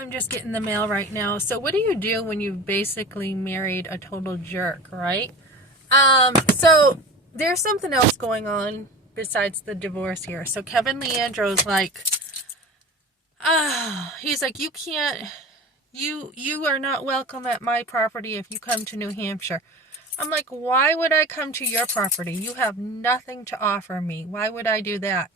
I'm just getting the mail right now. So what do you do when you've basically married a total jerk, right? So there's something else going on besides the divorce here. So Kevin Leandro's like, he's like, you can't, you are not welcome at my property if you come to New Hampshire. I'm like, why would I come to your property? You have nothing to offer me. Why would I do that?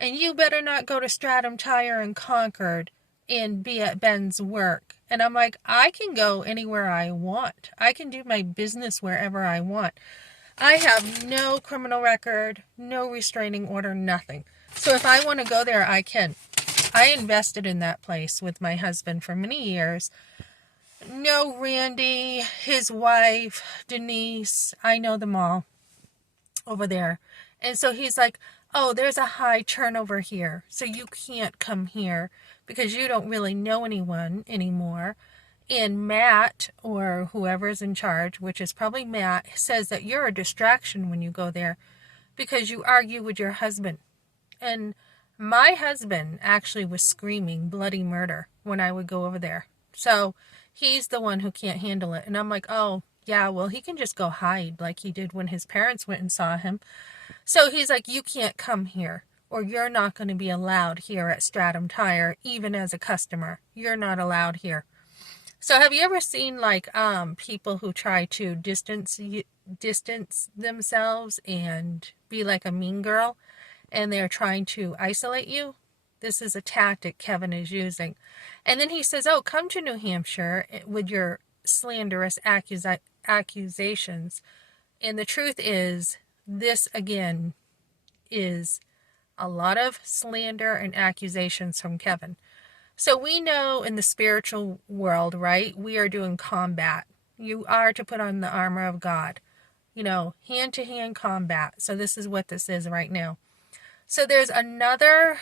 And you better not go to Stratham Tire in Concord and be at Ben's work. And I'm like, I can go anywhere I want. I can do my business wherever I want. I have no criminal record, no restraining order, nothing. So if I want to go there, I can. I invested in that place with my husband for many years. No, Randy, his wife, Denise, I know them all over there. And so he's like, oh, there's a high turnover here, so you can't come here because you don't really know anyone anymore. And Matt, or whoever's in charge, which is probably Matt, says that you're a distraction when you go there because you argue with your husband. And my husband actually was screaming bloody murder when I would go over there. So he's the one who can't handle it. And I'm like, oh, yeah, well, he can just go hide like he did when his parents went and saw him. So he's like, you can't come here, or you're not going to be allowed here at Stratham Tire, even as a customer. You're not allowed here. So have you ever seen like people who try to distance themselves and be like a mean girl, and they're trying to isolate you? This is a tactic Kevin is using. And then he says, oh, come to New Hampshire with your slanderous accusations. And the truth is, this again is a lot of slander and accusations from Kevin. So we know in the spiritual world, right, we are doing combat. You are to put on the armor of God, hand-to-hand combat. So this is what this is right now. So there's another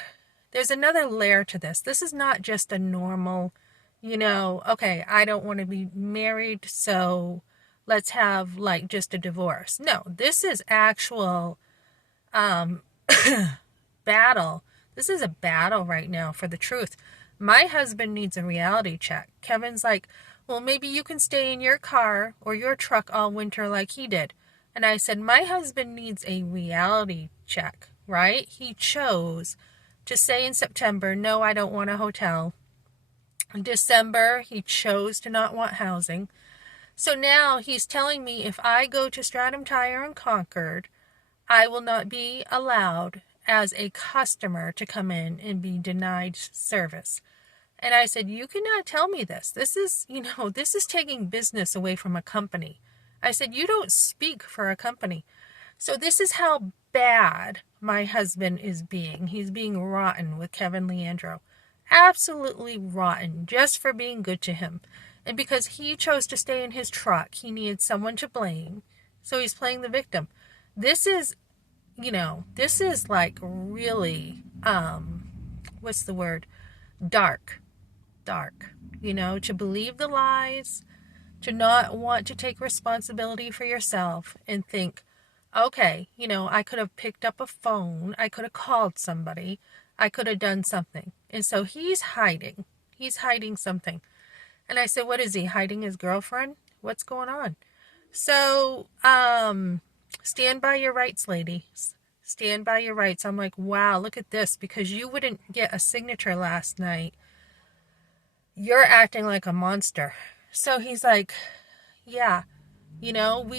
layer to this. This is not just a normal, okay, I don't want to be married, so let's have like just a divorce. No, this is actual battle. This is a battle right now for the truth. My husband needs a reality check. Kevin's like, well, maybe you can stay in your car or your truck all winter like he did. And I said, my husband needs a reality check, right? He chose to say in September, no, I don't want a hotel. In December, he chose to not want housing. So now he's telling me if I go to Stratham Tire in Concord, I will not be allowed as a customer to come in and be denied service. And I said, you cannot tell me this. This is taking business away from a company. I said, you don't speak for a company. So this is how bad my husband is being. He's being rotten with Kevin Leandro. Absolutely rotten, just for being good to him. And because he chose to stay in his truck, he needed someone to blame. So he's playing the victim. This is like really, what's the word? Dark. To believe the lies, to not want to take responsibility for yourself and think, okay, I could have picked up a phone, I could have called somebody, I could have done something. And so he's hiding something. And I said, what is he, hiding his girlfriend? What's going on? So, stand by your rights, ladies. Stand by your rights. I'm like, wow, look at this. Because you wouldn't get a signature last night, you're acting like a monster. So he's like, yeah, we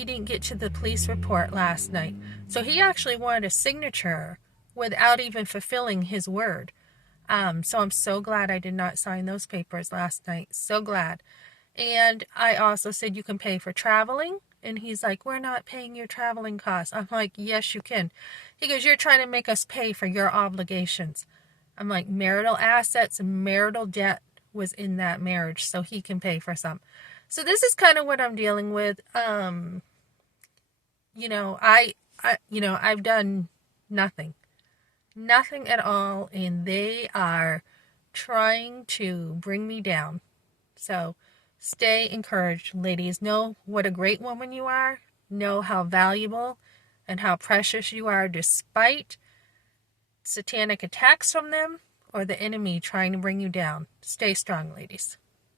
didn't get to the police report last night. So he actually wanted a signature without even fulfilling his word. So I'm so glad I did not sign those papers last night. So glad. And I also said you can pay for traveling. And he's like, we're not paying your traveling costs. I'm like, yes, you can. He goes, you're trying to make us pay for your obligations. I'm like, marital assets and marital debt was in that marriage, so he can pay for some. So this is kind of what I'm dealing with. I've done nothing at all, and they are trying to bring me down. So stay encouraged, ladies. Know what a great woman you are. Know how valuable and how precious you are despite satanic attacks from them or the enemy trying to bring you down. Stay strong, ladies.